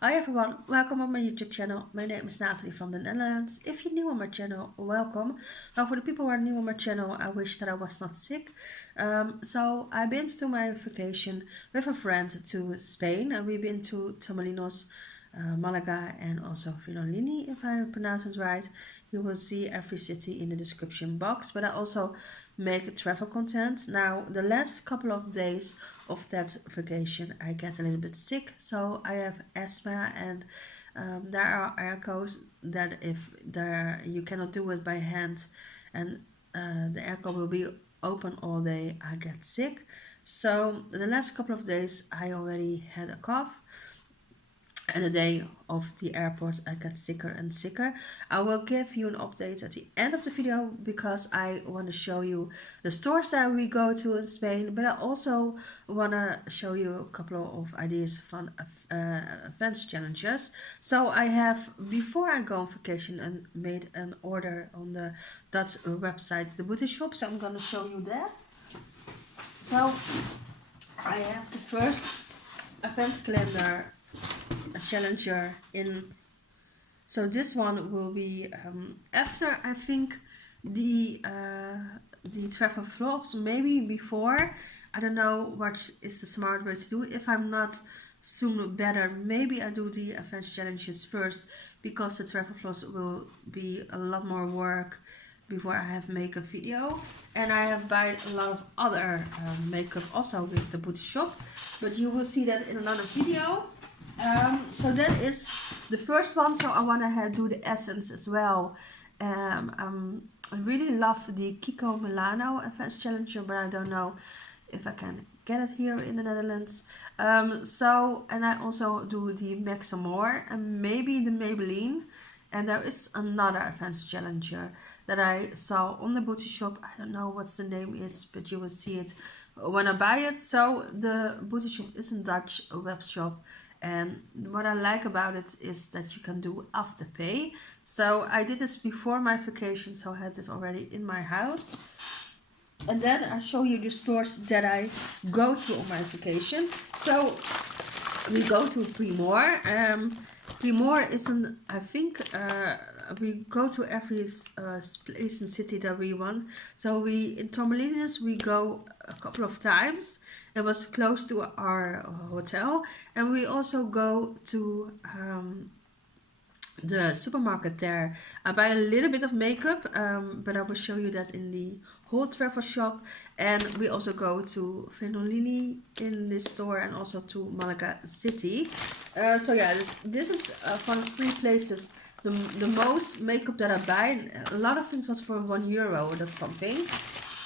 Hi everyone, welcome on my YouTube channel. My name is Natalie from the Netherlands. If you're new on my channel, welcome. Now for the people who are new on my channel, I wish that I was not sick. So I've been to my vacation with a friend to Spain, and we've been to Tamarinos, Malaga and also Finollini, if I pronounce it right. You will see every city in the description box, but I also make travel content. Now the last couple of days of that vacation I get a little bit sick, so I have asthma, and there are air codes that if there you cannot do it by hand, and the airco will be open all day, I get sick. So the last couple of days I already had a cough, and the day of the airport I got sicker and sicker. I will give you an update at the end of the video because I want to show you the stores that we go to in Spain, but I also want to show you a couple of ideas from advanced challenges. So I have, before I go on vacation, and made an order on the Dutch website, the booty shop, so I'm going to show you that. So I have the first advent calendar, a challenger in. So this one will be after, I think, the travel vlogs, maybe before. I don't know what is the smart way to do. If I'm not soon better, maybe I do the advanced challenges first, because the travel vlogs will be a lot more work before I have makeup video. And I have buy a lot of other makeup also with the booty shop, but you will see that in another video. So that is the first one. So I want to do the essence as well. I really love the Kiko Milano Advanced Challenger, but I don't know if I can get it here in the Netherlands. And I also do the Max Amore and maybe the Maybelline. And there is another Advanced Challenger that I saw on the booty shop. I don't know what the name is, but you will see it when I buy it. So the booty shop is a Dutch web shop. And what I like about it is that you can do afterpay. So I did this before my vacation, so I had this already in my house. And then I show you the stores that I go to on my vacation. So we go to Primor. Primor is an, I think, we go to every place and city that we want. So in Torremolinos we go a couple of times. It was close to our hotel, and we also go to the supermarket there. I buy a little bit of makeup, but I will show you that in the whole travel shop. And we also go to Finollini in this store, and also to Malaga city. So yeah, this is from 3 places. The most makeup that I buy, a lot of things was for €1 or that's something.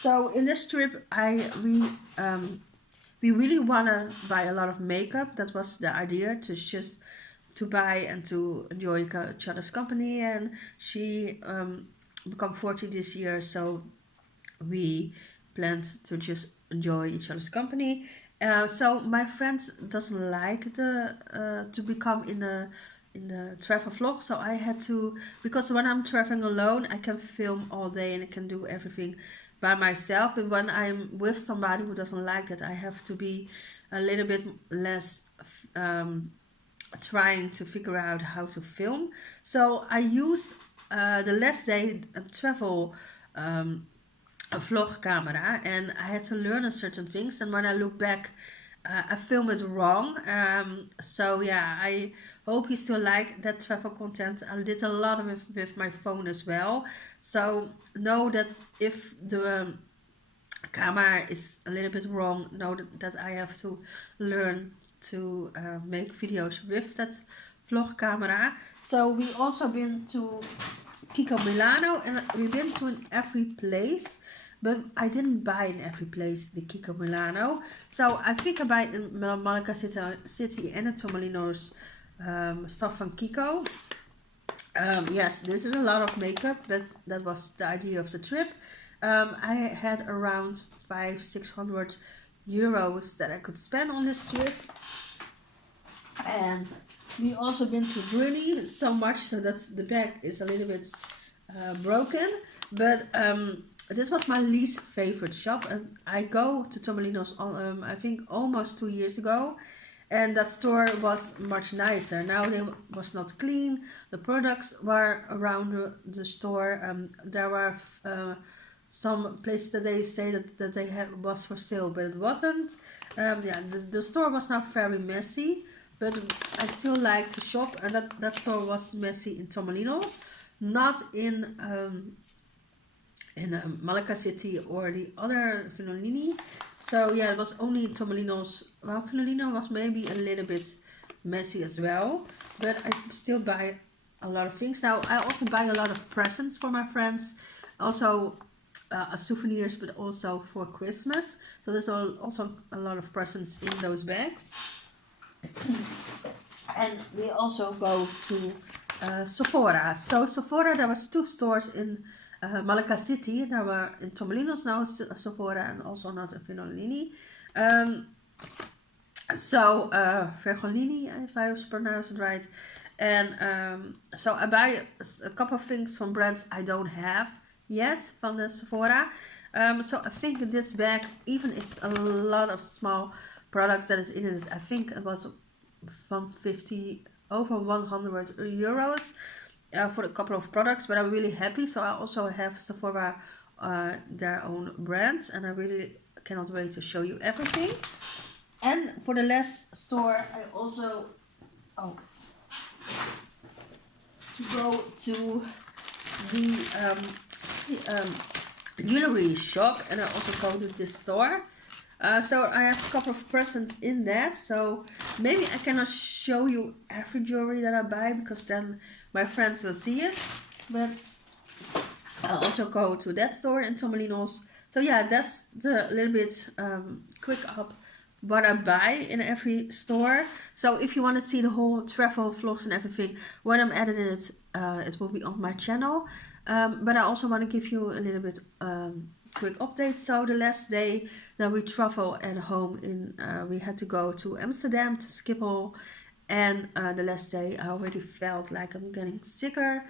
So in this trip we really wanna buy a lot of makeup. That was the idea, to buy and to enjoy each other's company. And she become 40 this year, so we planned to just enjoy each other's company. So my friends doesn't like to become in the travel vlog, so I had to, because when I'm traveling alone I can film all day and I can do everything by myself, but when I'm with somebody who doesn't like that, I have to be a little bit less trying to figure out how to film. So I use the last day travel a vlog camera, and I had to learn on certain things, and when I look back I filmed it wrong. So yeah, I hope you still like that travel content. I did a lot of it with my phone as well, so know that if the camera is a little bit wrong, know that I have to learn to make videos with that vlog camera. So we also been to Kiko Milano, and we've been to every place, but I didn't buy in every place the Kiko Milano. So I think I buy in Malaga City and in Torremolinos stuff from Kiko. Yes, this is a lot of makeup. That was the idea of the trip. I had around 500-600 euros that I could spend on this trip. And we also been to Brunei so much so that the bag is a little bit broken. But this was my least favorite shop. I go to Torremolinos I think almost 2 years ago. and that store was much nicer. Now it was not clean. The products were around the store. There were some places that they say that they had was for sale, but it wasn't. Yeah, the store was not very messy, but I still like to shop, and that store was messy in Tomolinos, not in Malacca City or the other Finollini. So yeah, it was only in Tomolinos. Well, Finollino was maybe a little bit messy as well, but I still buy a lot of things. Now I also buy a lot of presents for my friends, also souvenirs, but also for Christmas. So there's also a lot of presents in those bags. And we also go to Sephora. So Sephora, there was two stores in Malacca City. There were in Tomolinos now Sephora, and also not in Finollini. Vergolini, if I pronounce it right. And so I buy a couple of things from brands I don't have yet from the Sephora. So I think this bag, even it's a lot of small products that is in it, I think it was from 50 over 100 euros for a couple of products, but I'm really happy. So I also have Sephora their own brands, and I really cannot wait to show you everything. And for the last store, I also to go to the jewelry shop, and I also go to this store. So I have a couple of presents in that. So maybe I cannot show you every jewelry that I buy, because then my friends will see it. But I'll also go to that store in Tomolinos. So yeah, that's the little bit quick up what I buy in every store. So if you want to see the whole travel vlogs and everything, when I'm editing it, it will be on my channel. But I also want to give you a little bit quick update. So the last day that we travel at home, we had to go to Amsterdam to Schiphol, and the last day I already felt like I'm getting sicker.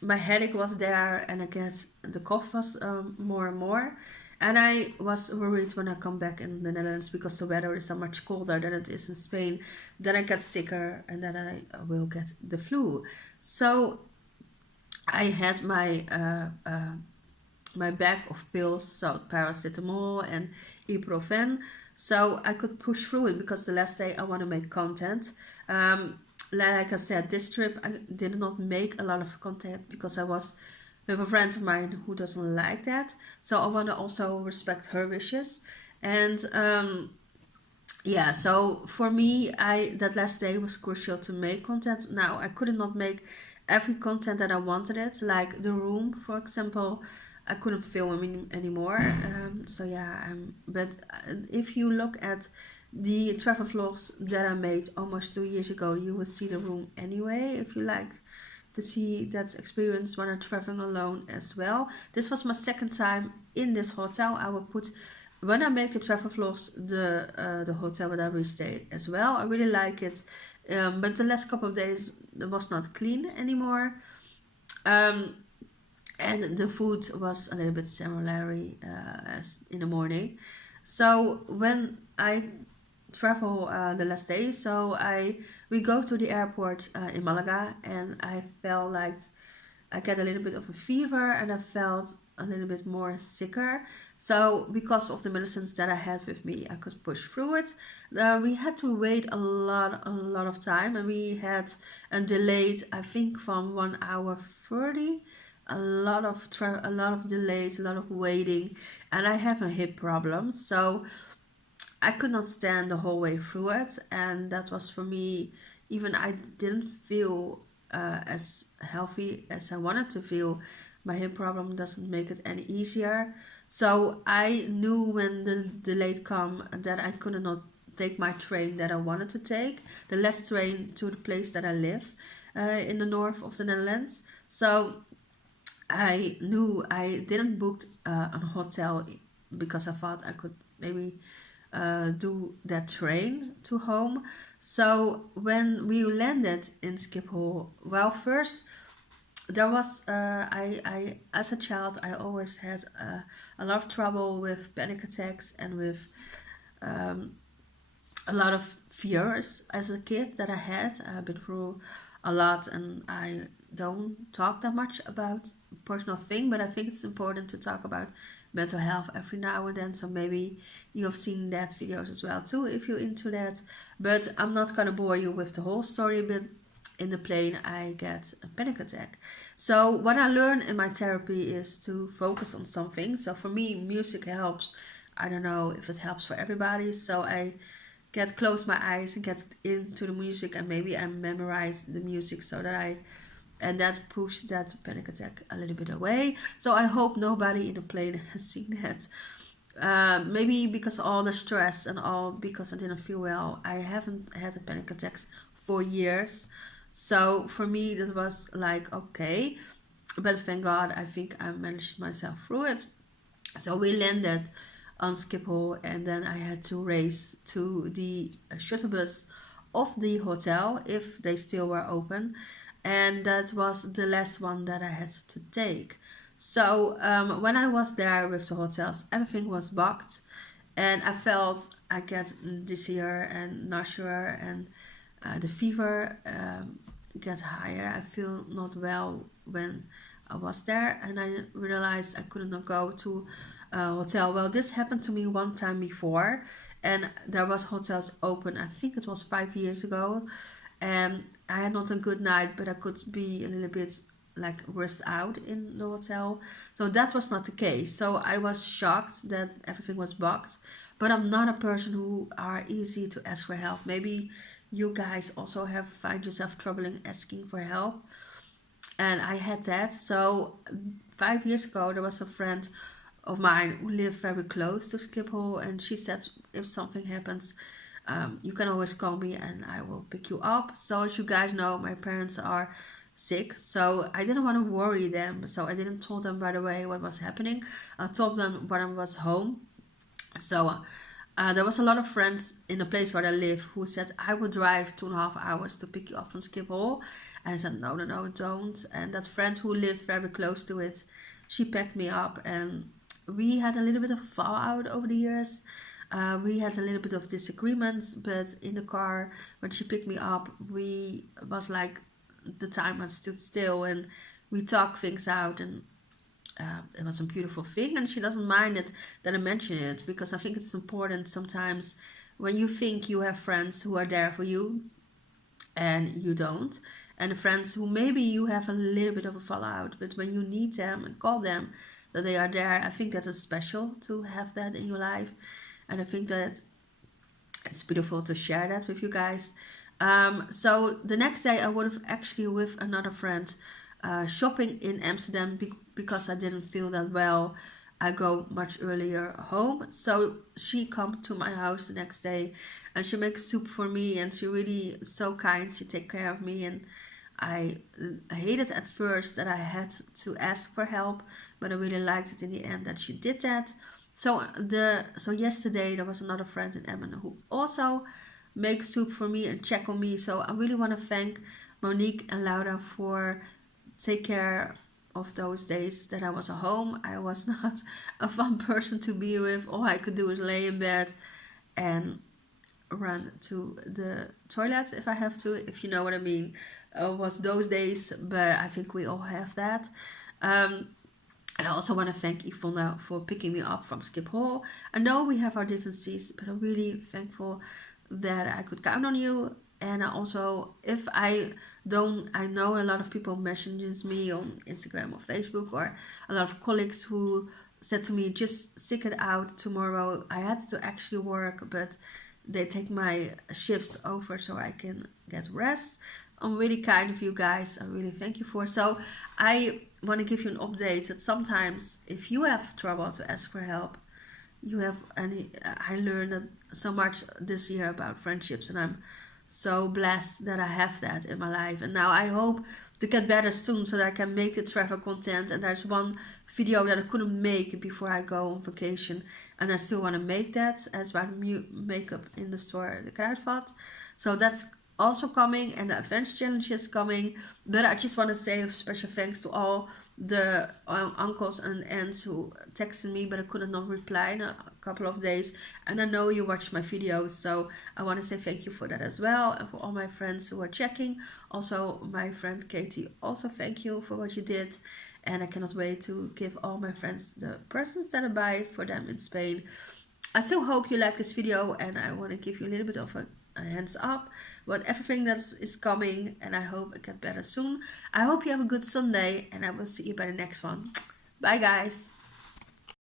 My headache was there, and I guess the cough was more and more. And I was worried when I come back in the Netherlands, because the weather is so much colder than it is in Spain. Then I get sicker, and then I will get the flu. So I had my bag of pills, so paracetamol and ibuprofen, so I could push through it, because the last day I want to make content. Like I said, this trip I did not make a lot of content, because I was with a friend of mine who doesn't like that, so I want to also respect her wishes. And yeah, so for me, that last day was crucial to make content. Now I could not make every content that I wanted it, like the room, for example. I couldn't film anymore. So yeah, but if you look at the travel vlogs that I made almost 2 years ago, you will see the room anyway, if you like to see that experience when I'm traveling alone as well. This was my second time in this hotel. I will put, when I make the travel vlogs, the hotel where we stayed as well. I really like it, but the last couple of days it was not clean anymore, and the food was a little bit similar as in the morning. So when I travel the last day, so we go to the airport in Malaga, and I felt like I get a little bit of a fever, and I felt a little bit more sicker. So because of the medicines that I had with me, I could push through it. We had to wait a lot of time, and we had a delayed, I think, from 1 hour 30. A lot of delays, a lot of waiting, and I have a hip problem, so I could not stand the whole way through it, and that was for me. Even I didn't feel as healthy as I wanted to feel. My hip problem doesn't make it any easier. So I knew when the delay come that I could not take my train that I wanted to take, the last train to the place that I live in the north of the Netherlands. So I knew I didn't book a hotel, because I thought I could maybe do that train to home. So when we landed in Schiphol, well, first there was I as a child I always had a lot of trouble with panic attacks, and with a lot of fears as a kid that I had. I've been through a lot, and I don't talk that much about personal thing, but I think it's important to talk about mental health every now and then. So maybe you have seen that videos as well too if you're into that. But I'm not gonna bore you with the whole story, but in the plane I get a panic attack. So what I learned in my therapy is to focus on something. So for me, music helps. I don't know if it helps for everybody. So I get close my eyes and get into the music, and maybe I memorize the music so that I and that pushed that panic attack a little bit away. So I hope nobody in the plane has seen that. Maybe because all the stress and all because I didn't feel well, I haven't had a panic attacks for years. So for me, that was like okay, but thank God, I think I managed myself through it. So we landed on Schiphol, and then I had to race to the shuttle bus of the hotel if they still were open, and that was the last one that I had to take. So when I was there with the hotels, everything was booked, and I felt I get dizzier and nausea, and the fever gets higher. I feel not well when I was there, and I realized I could not go to a hotel. Well, this happened to me one time before, and there was hotels open. I think it was 5 years ago, and I had not a good night, but I could be a little bit like rest out in the hotel. So that was not the case. So I was shocked that everything was booked. But I'm not a person who are easy to ask for help. Maybe you guys also have find yourself troubling asking for help, and I had that. So 5 years ago, there was a friend of mine who lived very close to Schiphol, and she said, if something happens, you can always call me and I will pick you up. So as you guys know, my parents are sick, so I didn't want to worry them. So I didn't tell them right away what was happening. I told them when I was home. So there was a lot of friends in the place where I live who said I would drive 2.5 hours to pick you up from Schiphol, and I said no, no, no, don't. And that friend who lived very close to it, she packed me up, and we had a little bit of fallout over the years. We had a little bit of disagreements, but in the car when she picked me up, we was like the time had stood still, and we talked things out, and it was a beautiful thing, and she doesn't mind it that I mention it, because I think it's important sometimes when you think you have friends who are there for you and you don't, and friends who maybe you have a little bit of a fallout, but when you need them and call them, that they are there. I think that is special to have that in your life, and I think that it's beautiful to share that with you guys. So the next day I would have actually with another friend shopping in Amsterdam because I didn't feel that well. I go much earlier home. So she come to my house the next day, and she makes soup for me, and she really is so kind. She take care of me, and I hated at first that I had to ask for help, but I really liked it in the end that she did that. So yesterday there was another friend in Emmen who also makes soup for me and check on me. So I really want to thank Monique and Laura for take care of those days that I was at home. I was not a fun person to be with. All I could do is lay in bed and run to the toilet if I have to, if you know what I mean. Was those days, but I think we all have that. And I also want to thank Yvonne for picking me up from Schiphol. I know we have our differences, but I'm really thankful that I could count on you. And I also, if I don't, I know a lot of people messages me on Instagram or Facebook, or a lot of colleagues who said to me, just stick it out tomorrow. I had to actually work, but they take my shifts over so I can get rest. I'm really kind of you guys. I really thank you for. So I want to give you an update that sometimes if you have trouble to ask for help, you have any. I learned that so much this year about friendships, and I'm so blessed that I have that in my life. And now I hope to get better soon so that I can make the travel content. And there's one video that I couldn't make before I go on vacation, and I still want to make that as my makeup in the store, the Kruidvat. So that's also coming, and the advanced challenge is coming. But I just want to say a special thanks to all the uncles and aunts who texted me, but I could not reply couple of days, and I know you watch my videos, so I want to say thank you for that as well, and for all my friends who are checking. Also, my friend Katie, also thank you for what you did, and I cannot wait to give all my friends the presents that I buy for them in Spain. I still hope you like this video, and I want to give you a little bit of a hands up about everything that is coming, and I hope it gets better soon. I hope you have a good Sunday, and I will see you by the next one. Bye guys.